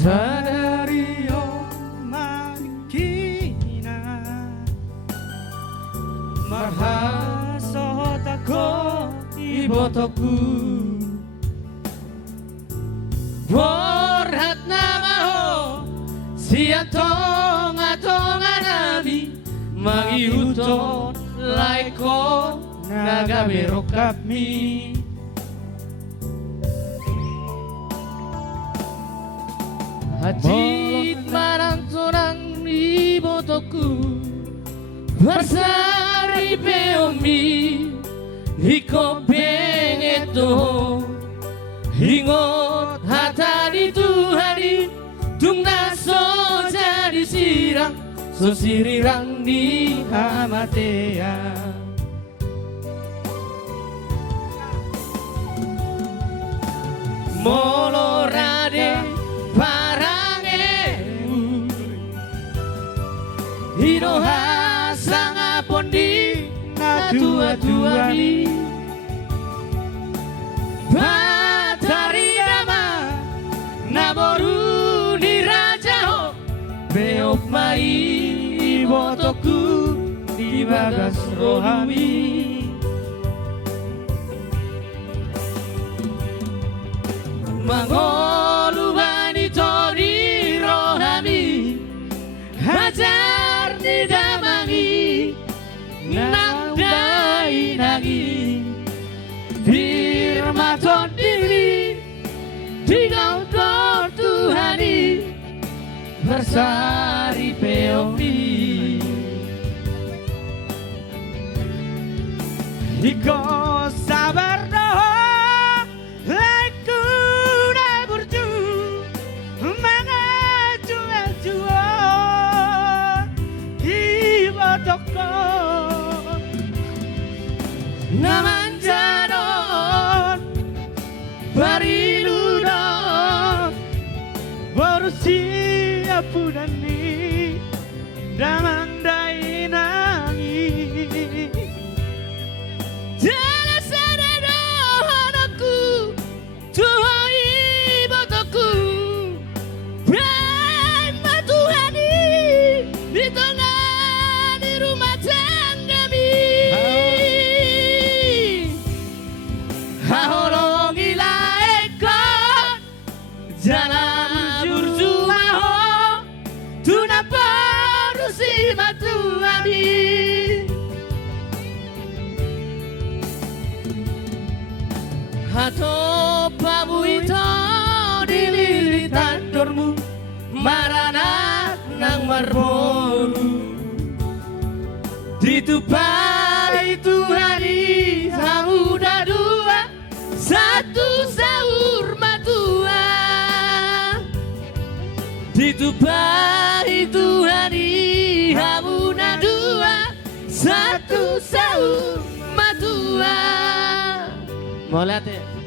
sadari yo makina marhasotako ibotoku borhat namaho siyatonga nami mangiuton laiko nagabero kami hajit marantorang ibotoku bersari peomi hiko pengeto hingot hatari Tuhani tungna so jadi sirang so sirirang di hamatea molorade parangeu hiroha sanga pondi na tua-tuami batari dama naboru ni raja ho beop mai botoku di bagas rohami mangolu bani tori rohami hajar di damangi nangdai nagi firmaton diri digau tor Tuhani bersari peomi iko sabar doho laiku na burju mangaju juo ibotoko namanjanon bariludon berusia punani damandai nangi jala sadado hanaku tuhoi botoku brahma Tuhani di tengah di rumah tanggami haholongi laekon jalan burjumaho tuna parusi matuami hato pamu ito dililitan dormu maranak nang marboru ditupai Tuhani samuda dua satu sahur matua ditupai Tuhani hamuna dua satu sahur matua. Mau lihat ya?